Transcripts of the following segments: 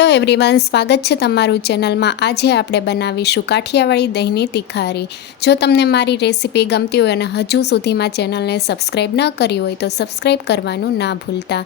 Hello everyone, સ્વાગત છે તમારું ચેનલમાં। આજે આપણે બનાવીશું કાઠિયાવાડી દહીંની તિખારી। જો તમને મારી રેસીપી ગમતી હોય અને હજુ સુધીમાં ચેનલને સબસ્ક્રાઈબ ન કરી હોય તો સબસ્ક્રાઈબ કરવાનું ના ભૂલતા।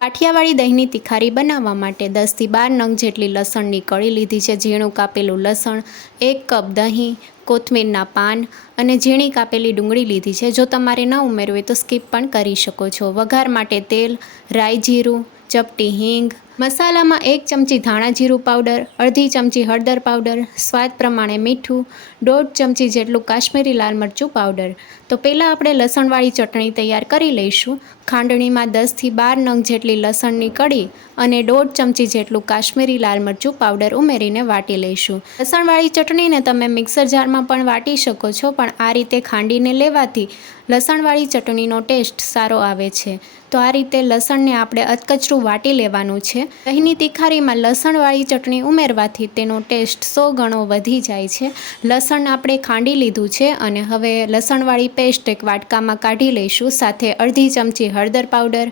કાઠિયાવાડી દહીંની તિખારી બનાવવા માટે 10 થી 12 નંગ જેટલી લસણની કળી લીધી છે। ઝીણું કાપેલું લસણ, 1 કપ દહીં, કોથમીરના પાન અને ઝીણી કાપેલી ડુંગળી લીધી છે। જો તમારે ન ઉમેરવું હોય તો સ્કીપ પણ કરી શકો છો। વઘાર માટે તેલ, રાઈ જીરું, ચપટી હિંગ, મસાલામાં 1 ચમચી ધાણા જીરું પાવડર, અડધી ચમચી હળદર પાવડર, સ્વાદ પ્રમાણે મીઠું, 1.5 ચમચી જેટલું કાશ્મીરી લાલ મરચું પાવડર। તો પહેલાં આપણે લસણવાળી ચટણી તૈયાર કરી લઈશું। ખાંડણીમાં 10 થી 12 નંગ જેટલી લસણની કળી અને 1.5 ચમચી જેટલું કાશ્મીરી લાલ મરચું પાવડર ઉમેરીને વાટી લઈશું। લસણવાળી ચટણીને તમે મિક્સર જારમાં પણ વાટી શકો છો, પણ આ રીતે ખાંડીને લેવાથી લસણવાળી ચટણીનો ટેસ્ટ સારો આવે છે। તો આ રીતે લસણને આપણે અધકચરું વાટી લેવાનું છે। દહીંની તિખારીમાં લસણવાળી ચટણી ઉમેરવાથી તેનો ટેસ્ટ 100 ગણો વધી જાય છે। લસણ આપણે ખાંડી લીધું છે અને હવે લસણવાળી પેસ્ટ એક વાટકામાં કાઢી લઈશું। સાથે અડધી ચમચી હળદર પાવડર,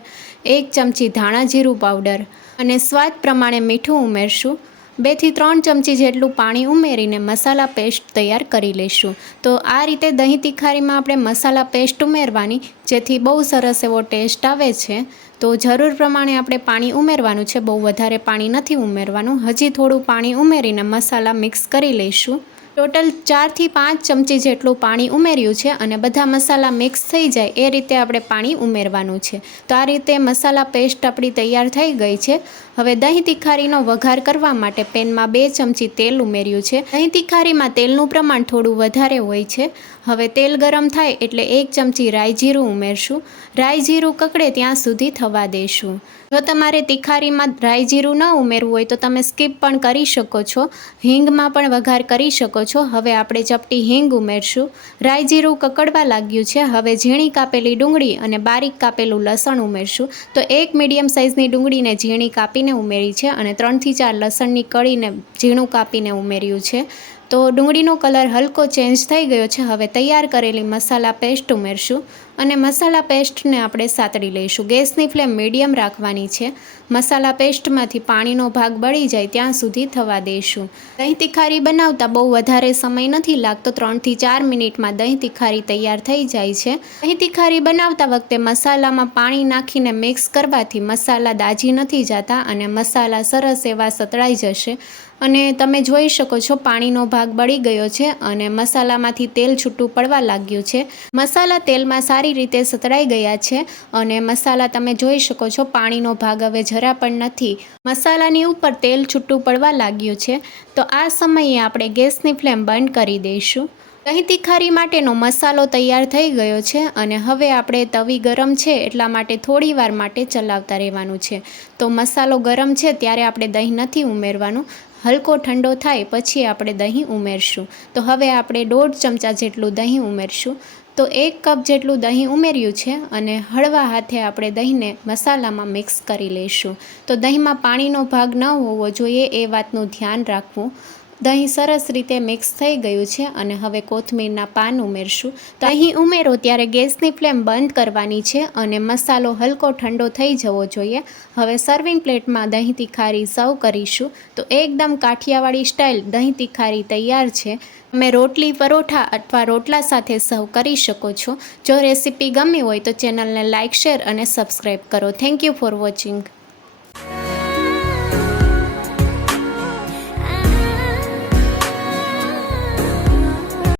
1 ચમચી ધાણા જીરું પાવડર અને સ્વાદ પ્રમાણે મીઠું ઉમેરશું। 2 થી 3 ચમચી જેટલું પાણી ઉમેરીને મસાલા પેસ્ટ તૈયાર કરી લઈશું। તો આ રીતે દહીં તિખારીમાં આપણે મસાલા પેસ્ટ ઉમેરવાની, જેથી બહુ સરસ એવો ટેસ્ટ આવે છે। તો જરૂર પ્રમાણે આપણે પાણી ઉમેરવાનું છે, બહુ વધારે પાણી નથી ઉમેરવાનું। હજી થોડું પાણી ઉમેરીને મસાલા મિક્સ કરી લઈશું। ટોટલ 4 થી 5 ચમચી જેટલું પાણી ઉમેર્યું છે અને બધા મસાલા મિક્સ થઈ જાય એ રીતે આપણે પાણી ઉમેરવાનું છે। તો આ રીતે મસાલા પેસ્ટ આપણી તૈયાર થઈ ગઈ છે। હવે દહીં તિખારીનો વઘાર કરવા માટે પેનમાં 2 ચમચી તેલ ઉમેર્યું છે। દહીં તિખારીમાં તેલનું પ્રમાણ થોડું વધારે હોય છે। હવે તેલ ગરમ થાય એટલે 1 ચમચી રાઈ જીરું ઉમેરશું। રાઈ જીરું કકડે ત્યાં સુધી થવા દઈશું। જો તમારે તિખારીમાં રાઈ જીરું ન ઉમેરવું હોય તો તમે સ્કીપ પણ કરી શકો છો। હિંગમાં પણ વઘાર કરી શકો છો। હવે આપણે ચપટી હિંગ ઉમેરશું। રાઈ જીરું કકડવા લાગ્યું છે, હવે ઝીણી કાપેલી ડુંગળી અને બારીક કાપેલું લસણ ઉમેરશું। તો એક મીડિયમ સાઇઝની ડુંગળીને ઝીણી કાપીને ઉમેરી છે અને 3 થી 4 લસણની કળીને ઝીણું કાપીને ઉમેર્યું છે। તો ડુંગળીનો કલર હલકો ચેન્જ થઈ ગયો છે। હવે તૈયાર કરેલી મસાલા પેસ્ટ ઉમેરશું અને મસાલા પેસ્ટને આપણે સાતળી લઈશું। ગેસની ફ્લેમ મીડિયમ રાખવાની છે। મસાલા પેસ્ટમાંથી પાણીનો ભાગ બળી જાય ત્યાં સુધી થવા દઈશું। દહીં તિખારી બનાવતા બહુ વધારે સમય નથી લાગતો, 3 થી 4 મિનિટમાં દહીં તિખારી તૈયાર થઈ જાય છે। દહીં તિખારી બનાવતા વખતે મસાલામાં પાણી નાખીને મિક્સ કરવાથી મસાલા દાજી નથી જતા અને મસાલા સરસ એવા સતળાઈ જશે। અને તમે જોઈ શકો છો પાણીનો ભાગ બળી ગયો છે અને મસાલામાંથી તેલ છૂટું પડવા લાગ્યું છે। મસાલા તેલમાં સારી રીતે સતળાઈ ગયા છે અને મસાલા તમે જોઈ શકો છો પાણીનો ભાગ હવે જરા પણ નથી। મસાલાની ઉપર તેલ છૂટું પડવા લાગ્યું છે। તો આ સમયે આપણે ગેસની ફ્લેમ બંધ કરી દઈશું। દહીં તિખારી માટેનો મસાલો તૈયાર થઈ ગયો છે અને હવે આપણે તવી ગરમ છે એટલા માટે થોડી વાર માટે ચલાવતા રહેવાનું છે। તો મસાલો ગરમ છે ત્યારે આપણે દહીં નથી ઉમેરવાનું, હલકો ઠંડો થાય પછી આપણે દહીં ઉમેરશું। તો હવે આપણે 1.5 ચમચા જેટલું દહીં ઉમેરશું। તો 1 કપ જેટલું દહીં ઉમેર્યું છે અને હળવા હાથે આપણે દહીંને મસાલામાં મિક્સ કરી લઈશું। તો દહીંમાં પાણીનો ભાગ ન હોવો જોઈએ એ વાતનું ધ્યાન રાખવું। દહીં સરસ રીતે મિક્સ થઈ ગયું છે અને હવે કોથમીરના પાન ઉમેરશું। તો દહીં ઉમેરો ત્યારે ગેસની ફ્લેમ બંધ કરવાની છે અને મસાલો હલકો ઠંડો થઈ જવો જોઈએ। હવે સર્વિંગ પ્લેટમાં દહીં તિખારી સર્વ કરીશું। તો એકદમ કાઠિયાવાડી સ્ટાઇલ દહીં તિખારી તૈયાર છે। તમે રોટલી, પરોઠા અથવા રોટલા સાથે સર્વ કરી શકો છો। જો રેસીપી ગમી હોય તો ચેનલને લાઇક, શેર અને સબસ્ક્રાઈબ કરો। Thank you for watching.